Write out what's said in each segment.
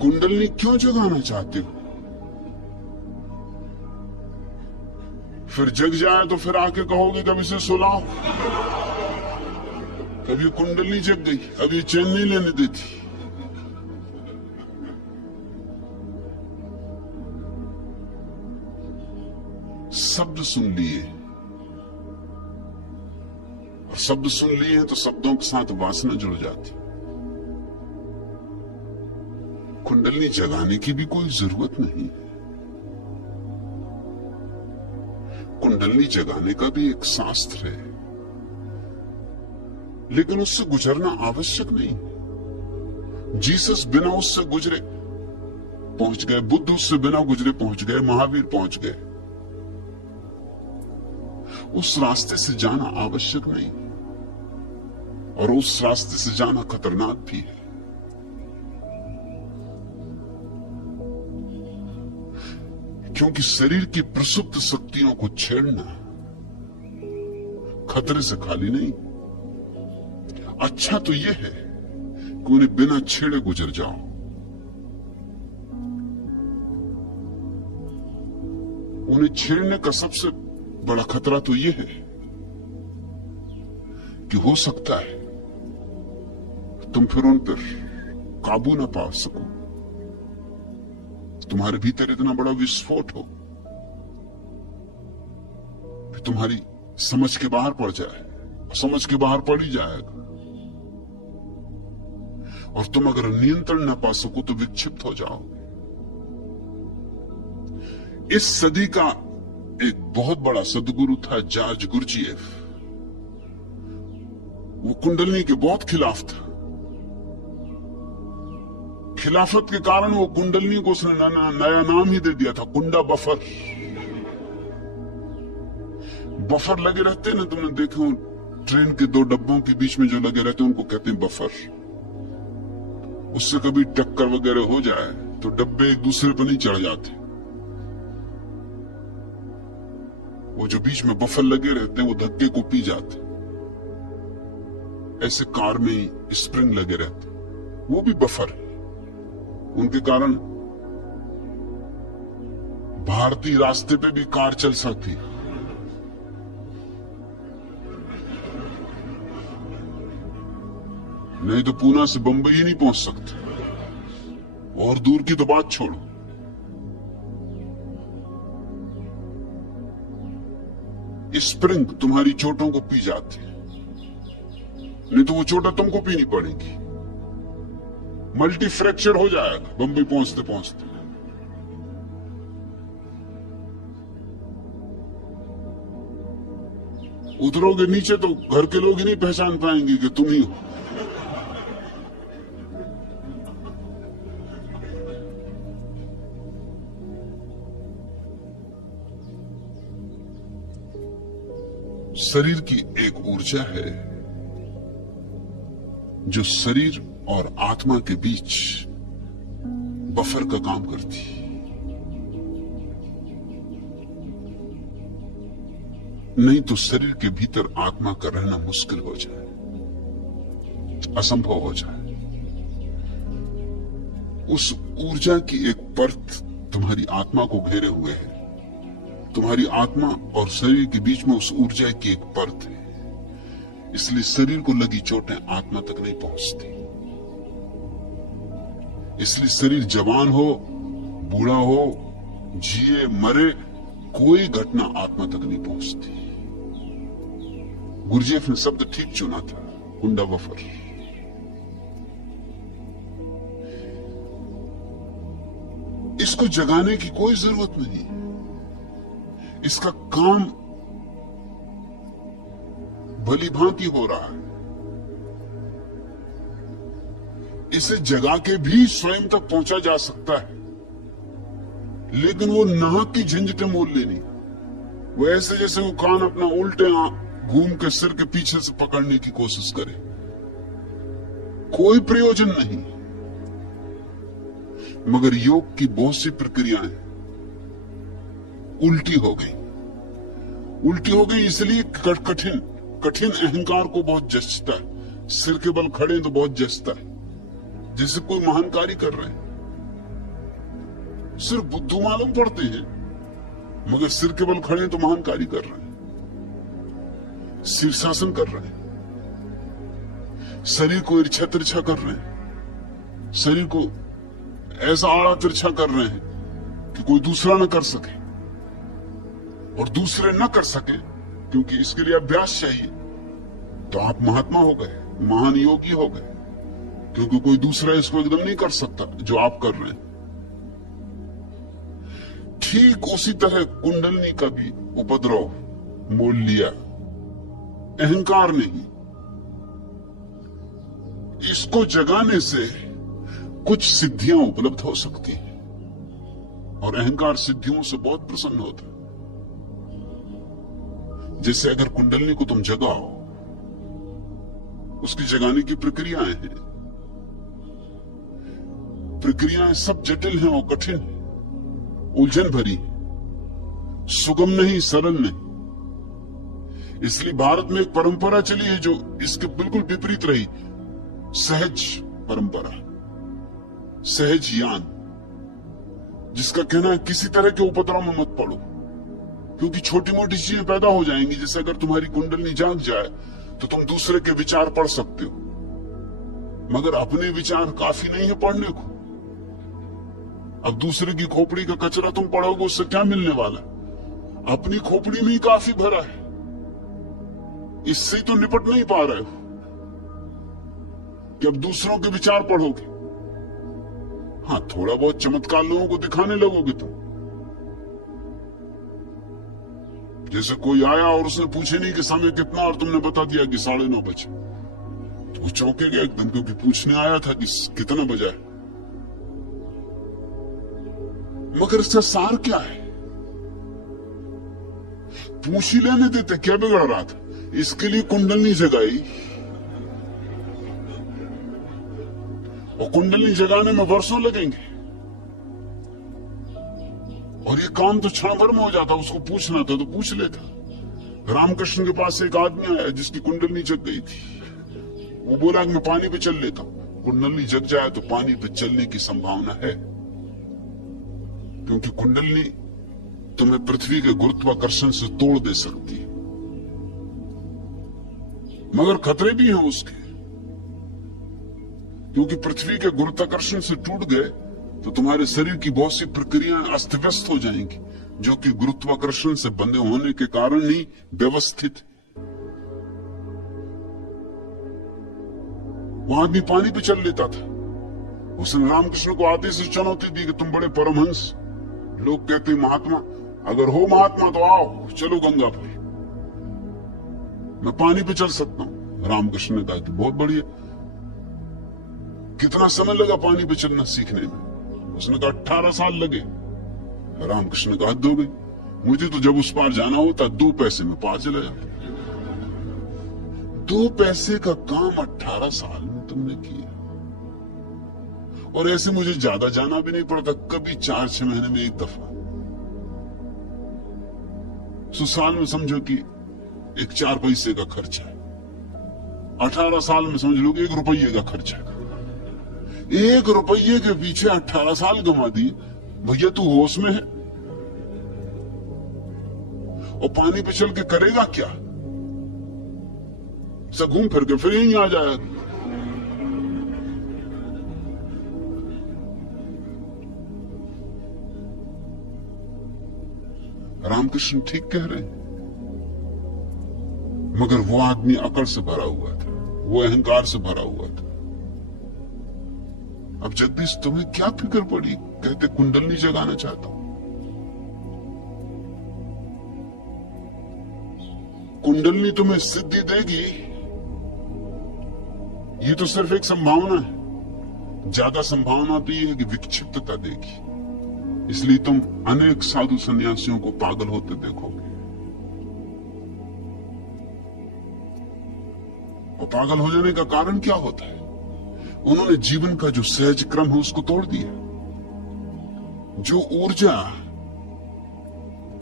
कुंडलनी क्यों जगाना चाहते हो? फिर जग जाए तो फिर आके कहोगे कब इसे सुलाओ। कभी कुंडलनी जग गई, अब ये चैन नहीं लेने देती। शब्द सुन लिए, और शब्द सुन लिए हैं तो शब्दों के साथ वासना जुड़ जाती। कुंडलनी जगाने की भी कोई जरूरत नहीं। कुंडलनी जगाने का भी एक शास्त्र है, लेकिन उससे गुजरना आवश्यक नहीं। जीसस बिना उससे गुजरे पहुंच गए, बुद्ध उससे बिना गुजरे पहुंच गए, महावीर पहुंच गए। उस रास्ते से जाना आवश्यक नहीं, और उस रास्ते से जाना खतरनाक भी है। क्योंकि शरीर की प्रसुप्त शक्तियों को छेड़ना खतरे से खाली नहीं। अच्छा तो यह है कि उन्हें बिना छेड़े गुजर जाओ। उन्हें छेड़ने का सबसे बड़ा खतरा तो यह है कि हो सकता है तुम फिर उन पर काबू ना पा सको, तुम्हारे भीतर इतना बड़ा विस्फोट हो कि तुम्हारी समझ के बाहर पड़ जाए, समझ के बाहर पड़ ही जाएगा, और तुम अगर नियंत्रण ना पा सको तो विक्षिप्त हो जाओगे। इस सदी का एक बहुत बड़ा सदगुरु था जॉर्ज गुरजीएफ। वो कुंडलनी के बहुत खिलाफ था। खिलाफत के कारण वो कुंडलनी को उसने नया नाम ही दे दिया था, कुंडा बफर। बफर लगे रहते हैं ना, तुमने देखे हो ट्रेन के दो डब्बों के बीच में जो लगे रहते हैं उनको कहते हैं बफर। उससे कभी टक्कर वगैरह हो जाए तो डब्बे एक दूसरे पर नहीं चढ़ जाते। वो जो बीच में बफर लगे रहते हैं वो धक्के को पी जाते। ऐसे कार में स्प्रिंग लगे रहते, वो भी बफर है। उनके कारण भारतीय रास्ते पे भी कार चल सकती, नहीं तो पूना से बंबई ही नहीं पहुंच सकते, और दूर की तो बात छोड़ो। स्प्रिंग तुम्हारी चोटों को पी जाती है, नहीं तो वो चोटें तुमको पीनी पड़ेगी। मल्टी फ्रैक्चर हो जाएगा बंबई पहुंचते पहुंचते। उतरोगे नीचे तो घर के लोग ही नहीं पहचान पाएंगे कि तुम ही हो। शरीर की एक ऊर्जा है जो शरीर और आत्मा के बीच बफर का काम करती। नहीं तो शरीर के भीतर आत्मा का रहना मुश्किल हो जाए, असंभव हो जाए। उस ऊर्जा की एक परत तुम्हारी आत्मा को घेरे हुए है। तुम्हारी आत्मा और शरीर के बीच में उस ऊर्जा की एक परत है, इसलिए शरीर को लगी चोटें आत्मा तक नहीं पहुंचती। इसलिए शरीर जवान हो, बूढ़ा हो, जिए मरे, कोई घटना आत्मा तक नहीं पहुंचती। गुरजीएफ ने शब्द ठीक चुना था, कुंडा बफर। इसको जगाने की कोई जरूरत नहीं। इसका काम भली भांति हो रहा है। इसे जगा के भी स्वयं तक पहुंचा जा सकता है, लेकिन वो नाहक की झंझटें मोल लेनी। वो ऐसे जैसे वो कान अपना उल्टे घूम के सिर के पीछे से पकड़ने की कोशिश करे, कोई प्रयोजन नहीं। मगर योग की बहुत सी प्रक्रियाएं उल्टी हो गई इसलिए कठिन अहंकार को बहुत जचता है। सिर के बल खड़े तो बहुत जचता है, जैसे कोई महान कार्य कर रहे हैं। सिर्फ बुद्धू मालूम पड़ते हैं, मगर सिर के बल खड़े हैं तो महान कार्य कर रहे हैं, शीर्षासन कर रहे हैं, शरीर को इर्छा तिरछा कर रहे हैं, शरीर को ऐसा आड़ा तिरछा कर रहे हैं कि कोई दूसरा न कर सके, और दूसरे न कर सके क्योंकि इसके लिए अभ्यास चाहिए, तो आप महात्मा हो गए, महान योगी हो गए, क्योंकि कोई दूसरा इसको एकदम नहीं कर सकता जो आप कर रहे हैं। ठीक उसी तरह कुंडलनी का भी उपद्रव मोल लिया अहंकार नहीं। इसको जगाने से कुछ सिद्धियां उपलब्ध हो सकती हैं, और अहंकार सिद्धियों से बहुत प्रसन्न होता है। जैसे अगर कुंडलनी को तुम जगाओ, उसकी जगाने की प्रक्रियाएं हैं, प्रक्रियाएं सब जटिल हैं और कठिन, उलझन भरी, सुगम नहीं, सरल नहीं। इसलिए भारत में एक परंपरा चली है जो इसके बिल्कुल विपरीत रही, सहज परंपरा, सहज ज्ञान, जिसका कहना है किसी तरह के उपद्रव में मत पड़ो, क्योंकि छोटी मोटी चीजें पैदा हो जाएंगी। जैसे अगर तुम्हारी कुंडली जाग जाए तो तुम दूसरे के विचार पढ़ सकते हो, मगर अपने विचार काफी नहीं है पढ़ने को। अब दूसरे की खोपड़ी का कचरा तुम पढ़ोगे, उससे क्या मिलने वाला? अपनी खोपड़ी में ही काफी भरा है, इससे ही तो निपट नहीं पा रहे हो कि अब दूसरों के विचार पढ़ोगे। हाँ, थोड़ा बहुत चमत्कार लोगों को दिखाने लगोगे तुम। जैसे कोई आया और उसने पूछे नहीं कि समय कितना, और तुमने बता दिया कि 9:30 बजे, तो वो चौंकेगा एकदम, क्योंकि पूछने आया था कि कितना बजा है। मगर इसका सार क्या है? पूछ ही लेने देते, क्या बिगड़ रहा था? इसके लिए कुंडली जगाई, और कुंडली जगाने में वर्षों लगेंगे, और ये काम तो क्षण भर में हो जाता। उसको पूछना था तो पूछ लेता। रामकृष्ण के पास एक आदमी आया जिसकी कुंडली जग गई थी। वो बोला कि मैं पानी पे चल लेता हूं। कुंडली जग जाए तो पानी पे चलने की संभावना है, क्योंकि कुंडली तुम्हें पृथ्वी के गुरुत्वाकर्षण से तोड़ दे सकती है, मगर खतरे भी हैं उसके, क्योंकि पृथ्वी के गुरुत्वाकर्षण से टूट गए तो तुम्हारे शरीर की बहुत सी प्रक्रियाएं अस्त व्यस्त हो जाएंगी, जो कि गुरुत्वाकर्षण से बंधे होने के कारण ही व्यवस्थित। वो आदमी पानी पे चल लेता था। उसने रामकृष्ण को आते से चुनौती दी कि तुम बड़े परमहंस, लोग कहते महात्मा, अगर हो महात्मा तो आओ, चलो गंगा पर, मैं पानी पे चल सकता हूं। रामकृष्ण ने कहा कि बहुत बढ़िया। कितना समय लगा पानी पे चलना सीखने में? उसने कहा 18 साल लगे। रामकृष्ण ने कहा हद हो गई, मुझे तो जब उस पार जाना होता 2 पैसे में पार चला जाता। 2 पैसे का काम 18 साल में तुमने किया, और ऐसे मुझे ज्यादा जाना भी नहीं पड़ता, कभी 4-6 महीने में एक दफा। तो साल में समझो कि एक 4 पैसे का खर्चा है। 18 साल में समझ लो कि 1 रुपये का खर्चा है। 1 रुपये के पीछे 18 साल गंवा दिए। भैया तू होश में है? और पानी पे चल के करेगा क्या? सब घूम फिर के फिर यहीं आ जाएगा। रामकृष्ण ठीक कह रहे हैं, मगर वो आदमी अकड़ से भरा हुआ था, वो अहंकार से भरा हुआ था। अब जगदीश तुम्हें क्या फिक्र पड़ी? कहते कुंडली जगाना चाहता हूं। कुंडली तुम्हें सिद्धि देगी, ये तो सिर्फ एक संभावना है। ज्यादा संभावना तो ये है कि विक्षिप्तता देगी। इसलिए तुम अनेक साधु सन्यासियों को पागल होते देखोगे, और पागल हो जाने का कारण क्या होता है? उन्होंने जीवन का जो सहज क्रम है उसको तोड़ दिया। जो ऊर्जा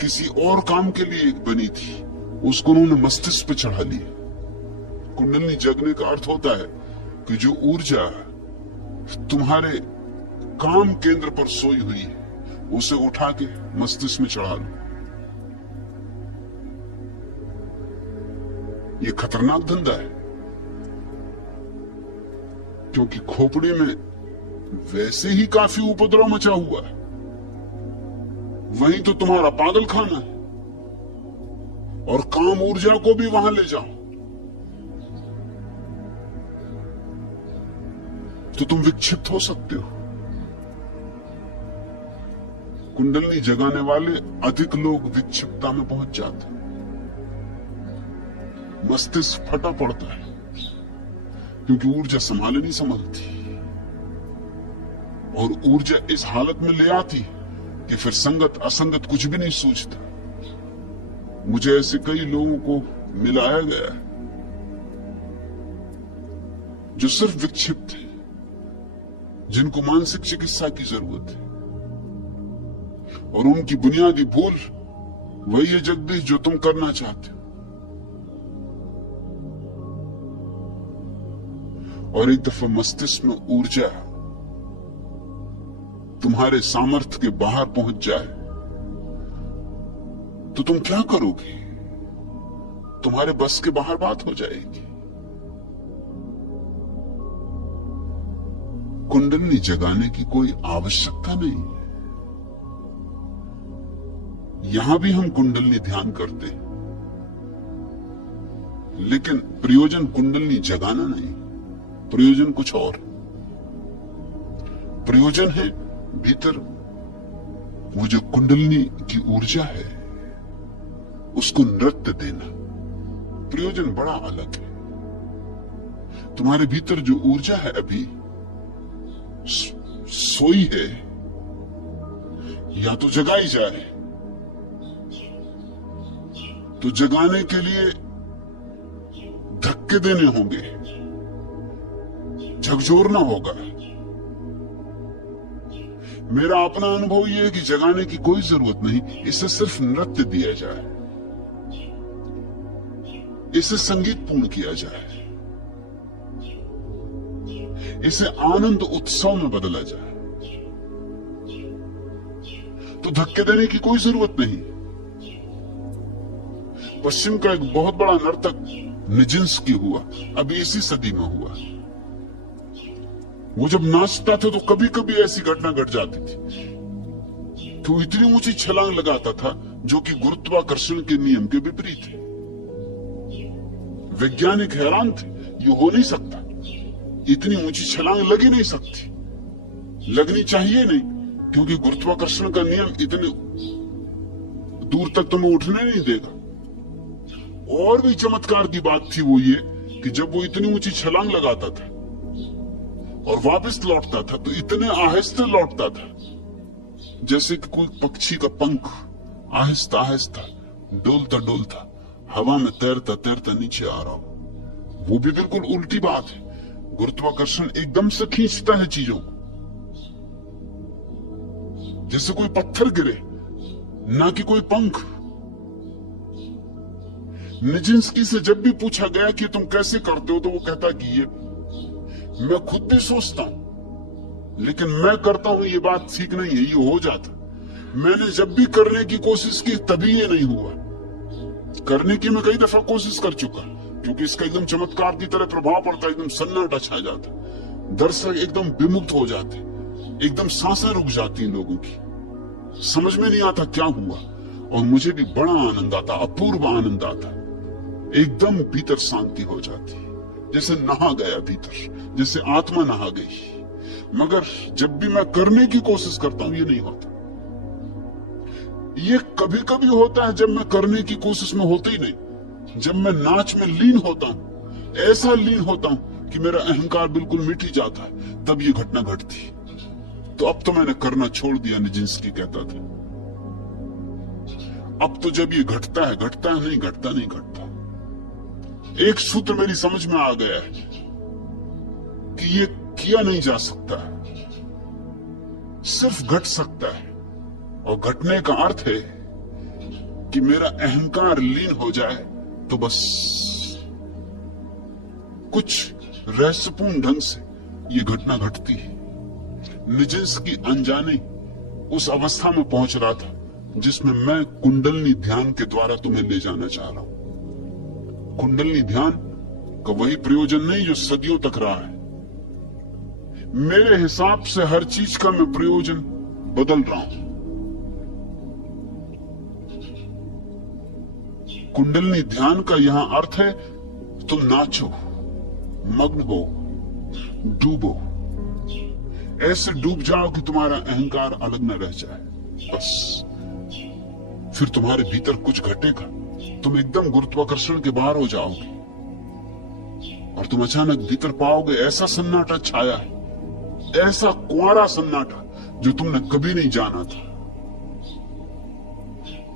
किसी और काम के लिए बनी थी, उसको उन्होंने मस्तिष्क पे चढ़ा लिया। कुंडली जगने का अर्थ होता है कि जो ऊर्जा तुम्हारे काम केंद्र पर सोई हुई है, उसे उठा के मस्तिष्क में चढ़ा लो। ये खतरनाक धंधा है, क्योंकि खोपड़ी में वैसे ही काफी उपद्रव मचा हुआ है, वहीं तो तुम्हारा पागल खाना है, और काम ऊर्जा को भी वहां ले जाओ तो तुम विक्षिप्त हो सकते हो। कुंडलनी जगाने वाले अधिक लोग विक्षिप्तता में पहुंच जाते हैं, मस्तिष्क फटा पड़ता है, क्योंकि ऊर्जा संभाले नहीं संभलती, और ऊर्जा इस हालत में ले आती कि फिर संगत असंगत कुछ भी नहीं सूझता। मुझे ऐसे कई लोगों को मिलाया गया है जो सिर्फ विक्षिप्त है, जिनको मानसिक चिकित्सा की जरूरत है, और उनकी बुनियादी भूल वही है जगदीश जो तुम करना चाहते हो। और एक दफा मस्तिष्क में ऊर्जा तुम्हारे सामर्थ्य के बाहर पहुंच जाए तो तुम क्या करोगे? तुम्हारे बस के बाहर बात हो जाएगी। कुंडलनी जगाने की कोई आवश्यकता नहीं। यहां भी हम कुंडलनी ध्यान करते हैं, लेकिन प्रयोजन कुंडलनी जगाना नहीं, प्रयोजन कुछ और। प्रयोजन है भीतर वो जो कुंडलनी की ऊर्जा है उसको नृत्य देना। प्रयोजन बड़ा अलग है। तुम्हारे भीतर जो ऊर्जा है अभी सोई है, या तो जगाई जाए, तो जगाने के लिए धक्के देने होंगे, झकझोरना होगा। मेरा अपना अनुभव यह है कि जगाने की कोई जरूरत नहीं, इसे सिर्फ नृत्य दिया जाए, इसे संगीतपूर्ण किया जाए, इसे आनंद उत्सव में बदला जाए, तो धक्के देने की कोई जरूरत नहीं। पश्चिम का एक बहुत बड़ा नर्तक निजिंस्की हुआ, अभी इसी सदी में हुआ। वो जब नाचता था तो कभी कभी ऐसी घटना घट जाती थी कि वो इतनी ऊंची छलांग लगाता था जो कि गुरुत्वाकर्षण के नियम के विपरीत है। वैज्ञानिक हैरान थे, ये हो नहीं सकता, इतनी ऊंची छलांग लगी नहीं सकती, लगनी चाहिए नहीं, क्योंकि गुरुत्वाकर्षण का नियम इतने दूर तक तुम्हें उठने नहीं देगा। और भी चमत्कार की बात थी वो ये कि जब वो इतनी ऊंची छलांग लगाता था और वापस लौटता था तो इतने आहिस्ते लौटता था जैसे कि कोई पक्षी का पंख आहिस्ता आहिस्ता डोलता डोलता हवा में तैरता तैरता नीचे आ रहा हो। वो भी बिल्कुल उल्टी बात है। गुरुत्वाकर्षण एकदम से खींचता है चीजों को, जैसे कोई पत्थर गिरे, ना कि कोई पंख। निजिंस्की से जब भी पूछा गया कि तुम कैसे करते हो, तो वो कहता कि ये मैं खुद भी सोचता हूं, लेकिन मैं करता हूं ये बात ठीक नहीं है, ये हो जाता। मैंने जब भी करने की कोशिश की तभी ये नहीं हुआ। करने की मैं कई दफा कोशिश कर चुका, क्योंकि इसका एकदम चमत्कार की तरह प्रभाव पड़ता, एकदम सन्नाटा छा जाता, दर्शक एकदम विमुक्त हो जाते, एकदम सांसें रुक जाती लोगों की, समझ में नहीं आता क्या हुआ। और मुझे भी बड़ा आनंद आता, अपूर्व आनंद आता, एकदम भीतर शांति हो जाती, जैसे नहा गया भीतर, जैसे आत्मा नहा गई। मगर जब भी मैं करने की कोशिश करता हूं ये नहीं होता। ये कभी कभी होता है जब मैं करने की कोशिश में होता ही नहीं, जब मैं नाच में लीन होता हूं, ऐसा लीन होता हूं कि मेरा अहंकार बिल्कुल मिट ही जाता है, तब ये घटना घटती। तो अब तो मैंने करना छोड़ दिया, निजिंस्की कहता था। अब तो जब ये घटता है नहीं, घटता नहीं घटता। एक सूत्र मेरी समझ में आ गया है कि ये किया नहीं जा सकता, सिर्फ घट सकता है। और घटने का अर्थ है कि मेरा अहंकार लीन हो जाए तो बस कुछ रहस्यपूर्ण ढंग से ये घटना घटती है। निजिंस्की अनजाने उस अवस्था में पहुंच रहा था जिसमें मैं कुंडलनी ध्यान के द्वारा तुम्हें ले जाना चाह रहा हूं। कुंडलनी ध्यान का वही प्रयोजन नहीं जो सदियों तक रहा है। मेरे हिसाब से हर चीज का मैं प्रयोजन बदल रहा हूं। कुंडलनी ध्यान का यहां अर्थ है तुम नाचो, मग्न हो, डूबो, ऐसे डूब जाओ कि तुम्हारा अहंकार अलग न रह जाए। बस फिर तुम्हारे भीतर कुछ घटेगा, तुम एकदम गुरुत्वाकर्षण के बाहर हो जाओगे और तुम अचानक भीतर पाओगे ऐसा सन्नाटा छाया है, ऐसा कुंवारा सन्नाटा जो तुमने कभी नहीं जाना था।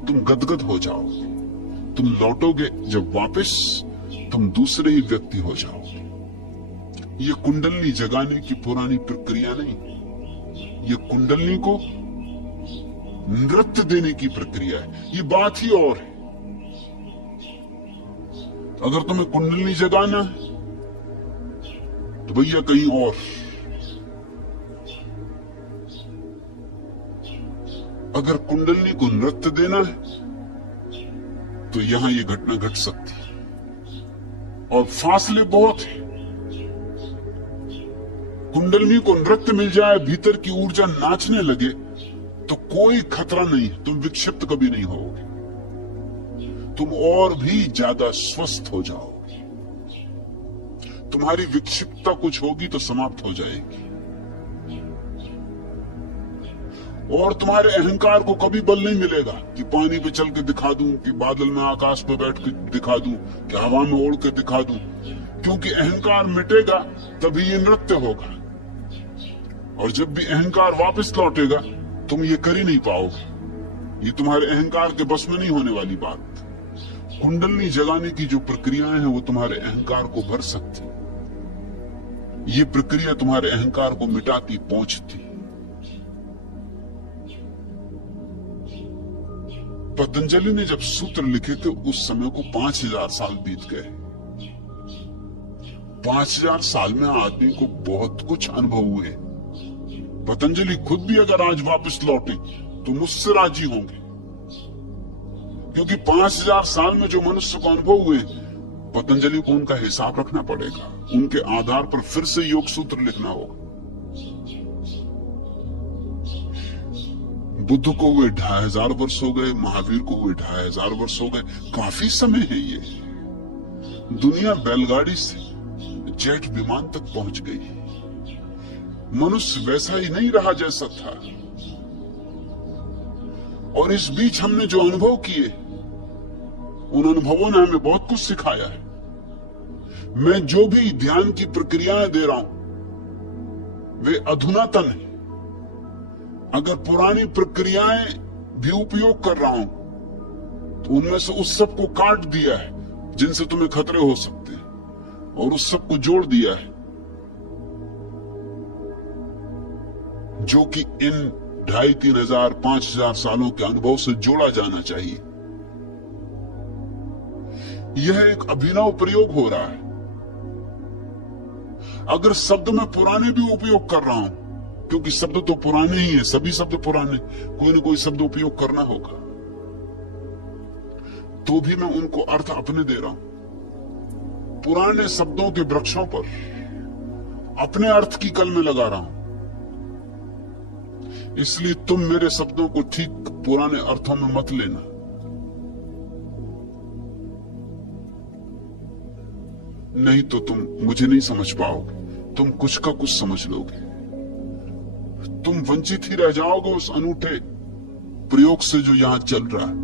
तुम गदगद हो जाओगे, तुम लौटोगे जब वापस तुम दूसरे ही व्यक्ति हो जाओगे। ये कुंडलनी जगाने की पुरानी प्रक्रिया नहीं, ये कुंडलनी को नृत्य देने की प्रक्रिया है। ये बात ही और है। अगर तुम्हें कुंडलनी जगाना है तो भैया कहीं और, अगर कुंडलनी को नृत्य देना है तो यहां ये घटना घट सकती है और फासले बहुत है। कुंडलनी को नृत्य मिल जाए, भीतर की ऊर्जा नाचने लगे तो कोई खतरा नहीं है, तुम विक्षिप्त कभी नहीं होगे, तुम और भी ज्यादा स्वस्थ हो जाओगे। तुम्हारी विक्षिप्तता कुछ होगी तो समाप्त हो जाएगी और तुम्हारे अहंकार को कभी बल नहीं मिलेगा कि पानी पे चल के दिखा दूं, कि बादल में आकाश पे बैठ के दिखा दूं, कि हवा में उड़ के दिखा दूं, क्योंकि अहंकार मिटेगा तभी ये नृत्य होगा। और जब भी अहंकार वापस लौटेगा तुम ये कर ही नहीं पाओगे। ये तुम्हारे अहंकार के बस में नहीं होने वाली बात। कुंडलनी जगाने की जो प्रक्रियाएं हैं वो तुम्हारे अहंकार को भर सकती, ये प्रक्रिया तुम्हारे अहंकार को मिटाती, पहुंचती। पतंजलि ने जब सूत्र लिखे थे उस समय को 5000 साल बीत गए। 5000 साल में आदमी को बहुत कुछ अनुभव हुए। पतंजलि खुद भी अगर आज वापस लौटे तो मुझसे राजी होंगे, क्योंकि 5000 साल में जो मनुष्य को अनुभव हुए पतंजलि को उनका हिसाब रखना पड़ेगा, उनके आधार पर फिर से योग सूत्र लिखना होगा। बुद्ध को हुए 2500 वर्ष हो गए, महावीर को हुए 2500 वर्ष हो गए, काफी समय है ये। दुनिया बैलगाड़ी से जेट विमान तक पहुंच गई। मनुष्य वैसा ही नहीं रहा जैसा था। और इस बीच हमने जो अनुभव किए उन अनुभवों ने हमें बहुत कुछ सिखाया है। मैं जो भी ध्यान की प्रक्रियाएं दे रहा हूं वे अधुनातन है। अगर पुरानी प्रक्रियाएं भी उपयोग कर रहा हूं तो उनमें से उस सब को काट दिया है जिनसे तुम्हें खतरे हो सकते हैं, और उस सब को जोड़ दिया है जो कि इन 2500-3000 5000 सालों के अनुभव से जोड़ा जाना चाहिए। यह एक अभिनव प्रयोग हो रहा है। अगर शब्द मैं पुराने भी उपयोग कर रहा हूं, क्योंकि शब्द तो पुराने ही है, सभी शब्द पुराने, कोई ना कोई शब्द उपयोग करना होगा, तो भी मैं उनको अर्थ अपने दे रहा हूं। पुराने शब्दों के वृक्षों पर अपने अर्थ की कल में लगा रहा हूं। इसलिए तुम मेरे शब्दों को ठीक पुराने अर्थों में मत लेना। नहीं तो तुम मुझे नहीं समझ पाओगे, तुम कुछ का कुछ समझ लोगे। तुम वंचित ही रह जाओगे उस अनूठे प्रयोग से जो यहां चल रहा है।